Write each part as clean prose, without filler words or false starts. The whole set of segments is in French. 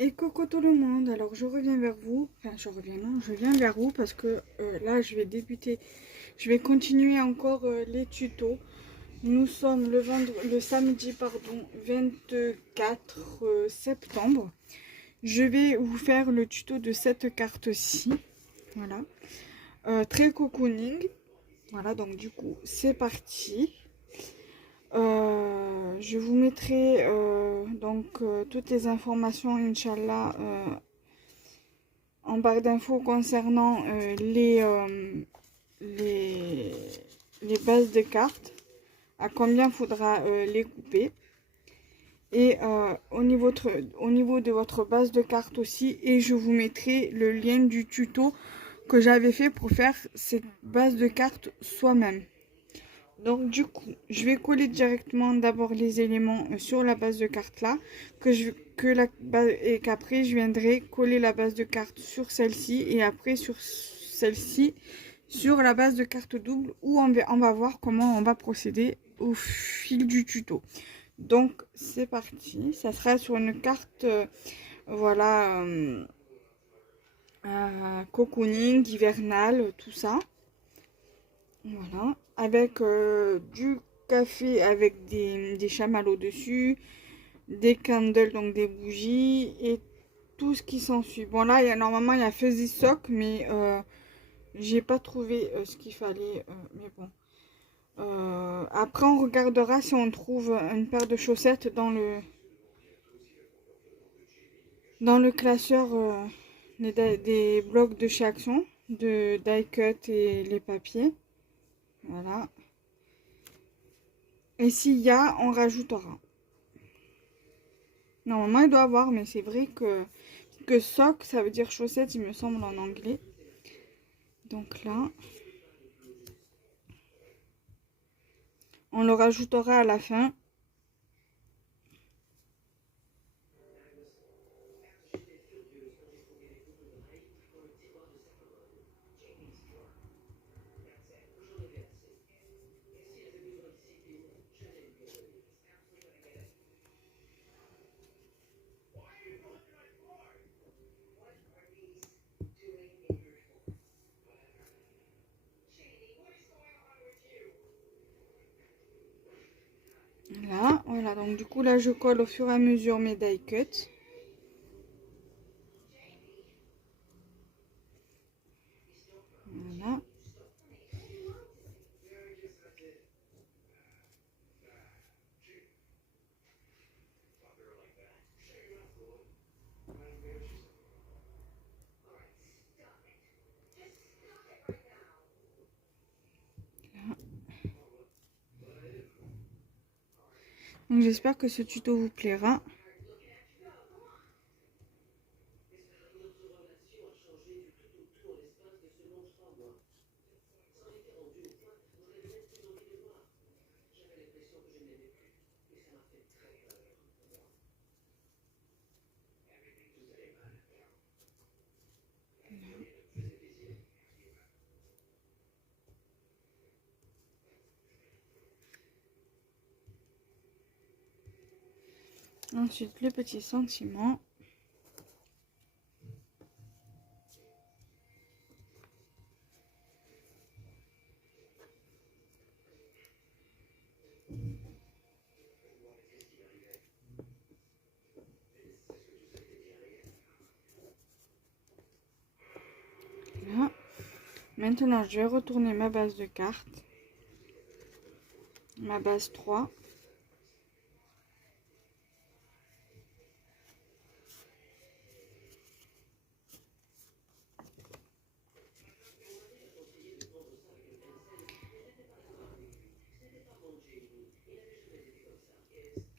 Et coucou tout le monde, alors je reviens vers vous, enfin je reviens, non, je viens vers vous parce que là je vais continuer encore les tutos. Nous sommes le samedi, pardon, 24 septembre. Je vais vous faire le tuto de cette carte-ci, voilà. Très cocooning, voilà, donc du coup c'est parti. Je vous mettrai toutes les informations, Inch'Allah, en barre d'infos concernant les, les bases de cartes, à combien faudra les couper. Et au niveau de votre base de cartes aussi, et je vous mettrai le lien du tuto que j'avais fait pour faire ces bases de cartes soi-même. Donc du coup, je vais coller directement d'abord les éléments sur la base de carte là, et qu'après je viendrai coller la base de carte sur celle-ci et après sur celle-ci sur la base de carte double où on va voir comment on va procéder au fil du tuto. Donc c'est parti, ça sera sur une carte voilà cocooning, hivernale, tout ça. Voilà, avec du café avec des chamallows dessus, des candles, donc des bougies et tout ce qui s'ensuit. Bon là, normalement il y a Fuzzy Sock, mais j'ai pas trouvé ce qu'il fallait, mais bon. Après on regardera si on trouve une paire de chaussettes dans le classeur des blocs de chez Action, de die cut et les papiers. Voilà. Et s'il y a, on rajoutera. Normalement, il doit avoir, mais c'est vrai que sock, ça veut dire chaussette, il me semble, en anglais. Donc là, on le rajoutera à la fin. Là, voilà, donc du coup, là, je colle au fur et à mesure mes die cuts. Voilà. Donc j'espère que ce tuto vous plaira. Ensuite, le petit sentiment. Là. Maintenant, je vais retourner ma base de cartes. Ma base 3.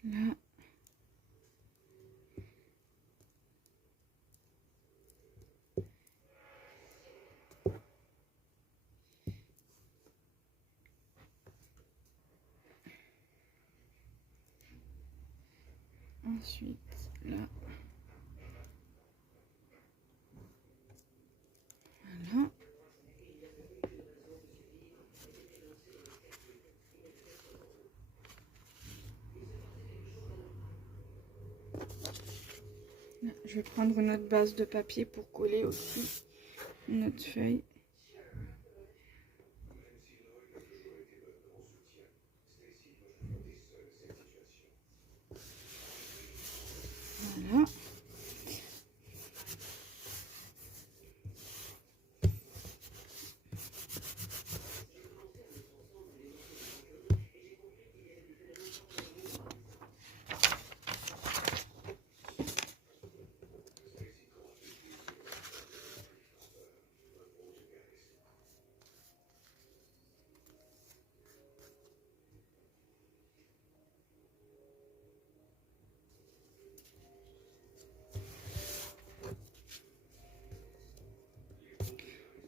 Là. Ensuite, là. Voilà. Là, je je vais prendre notre base de papier pour coller aussi notre feuille. Voilà.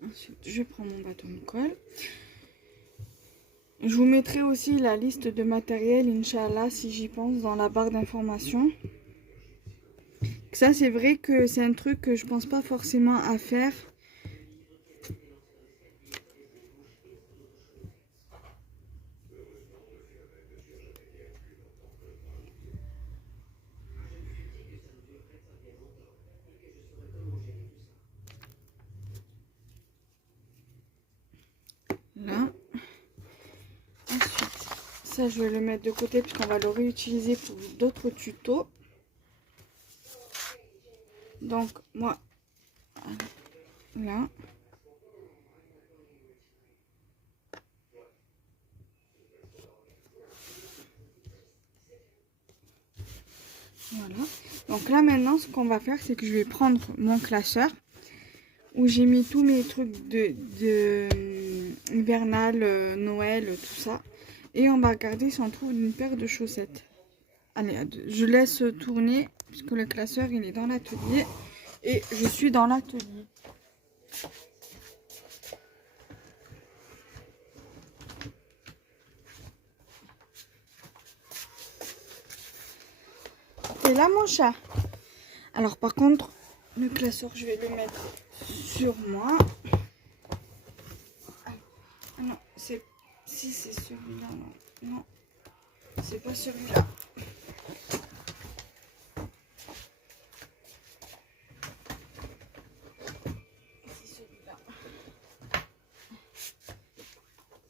Ensuite, je prends mon bâton de colle. Je vous mettrai aussi la liste de matériel, Inch'Allah, si j'y pense, dans la barre d'informations. Ça, c'est vrai que c'est un truc que je pense pas forcément à faire. Là. Ensuite, ça, je vais le mettre de côté puisqu'on va le réutiliser pour d'autres tutos. Donc, moi, là. Voilà. Donc là, maintenant, ce qu'on va faire, c'est que je vais prendre mon classeur où j'ai mis tous mes trucs de hivernal, Noël, tout ça. Et on va regarder si on trouve une paire de chaussettes. Allez, je laisse tourner puisque le classeur, il est dans l'atelier. Et je suis dans l'atelier. Et là, mon chat. Alors, par contre, le classeur, je vais le mettre sur moi. Ah non, c'est... Si, c'est celui-là. Non, non, c'est pas celui-là. C'est celui-là.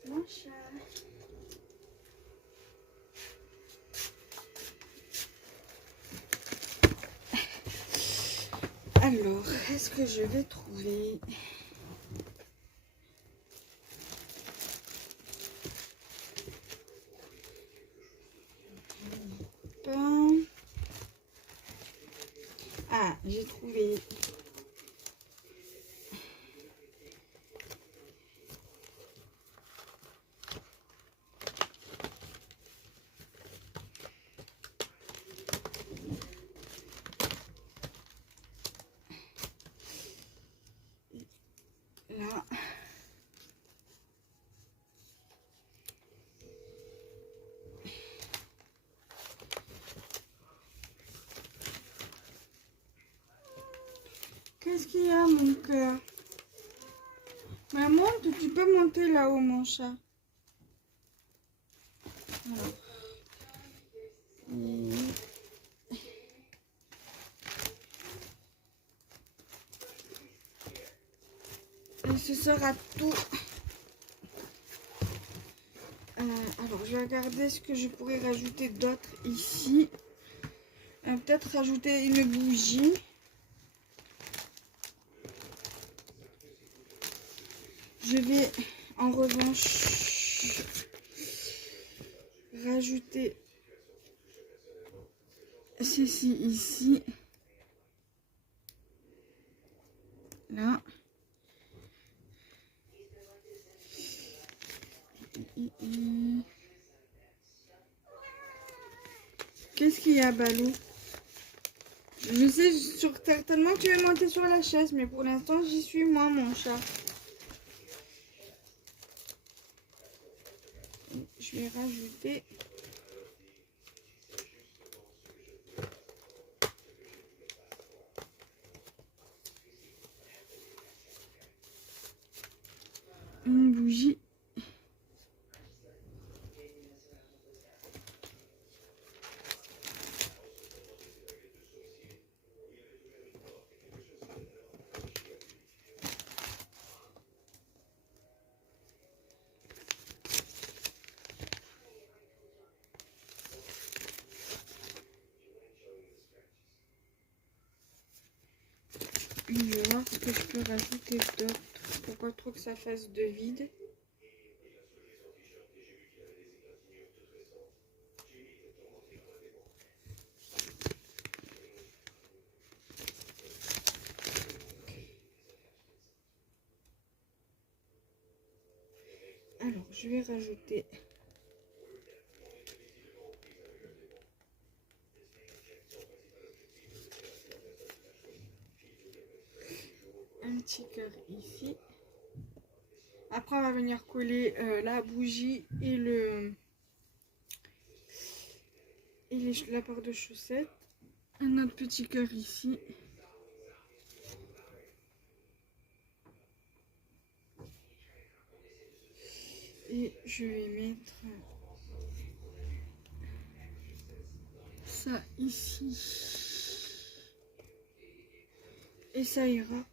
Mon chat. Alors, est-ce que je vais trouver... Ah, j'ai trouvé. Là. Qu'est-ce qu'il y a, mon cœur? Maman, tu peux monter là-haut, mon chat. Alors. Et ce sera tout. Alors, je vais regarder ce que je pourrais rajouter d'autre ici. Peut-être rajouter une bougie. Je vais en revanche rajouter ceci ici. Là. Qu'est-ce qu'il y a, Balou? Je sais certainement que tu vas monter sur la chaise, mais pour l'instant, j'y suis moi, mon chat. Je vais rajouter une bougie. Je vais voir ce que je peux rajouter d'autre pour pas trop que ça fasse de vide. Alors, je vais rajouter un petit cœur ici. Après, on va venir coller la bougie et la paire de chaussettes. Un autre petit cœur ici. Et je vais mettre ça ici. Et ça ira.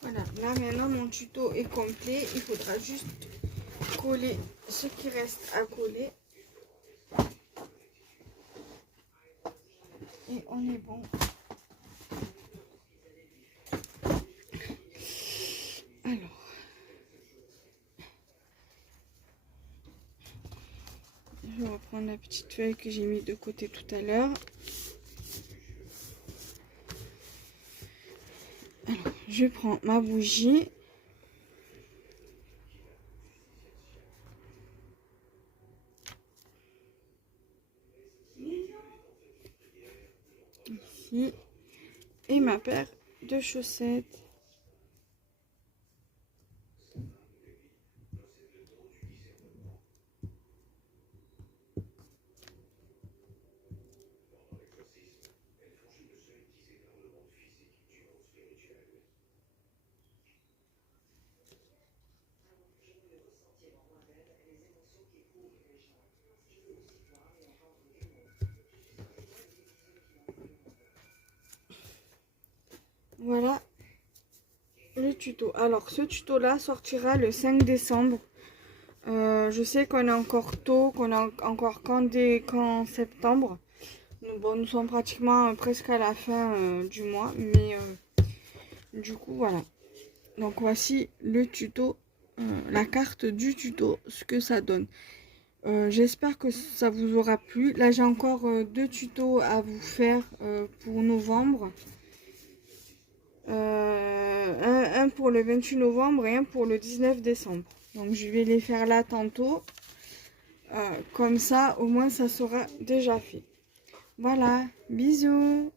Voilà, là maintenant mon tuto est complet. Il faudra juste coller ce qui reste à coller. Et on est bon. Alors, je vais reprendre la petite feuille que j'ai mis de côté tout à l'heure. Alors, je prends ma bougie. Ici. Et ma paire de chaussettes. Voilà le tuto. Alors, ce tuto-là sortira le 5 décembre. Je sais qu'on est encore tôt, qu'on a encore qu'en septembre. Nous sommes pratiquement presque à la fin du mois. Mais du coup, voilà. Donc, voici le tuto, la carte du tuto, ce que ça donne. J'espère que ça vous aura plu. Là, j'ai encore 2 tutos à vous faire pour novembre. Un pour le 28 novembre et un pour le 19 décembre. Donc je vais les faire là tantôt. Comme ça, au moins, ça sera déjà fait. Voilà, bisous.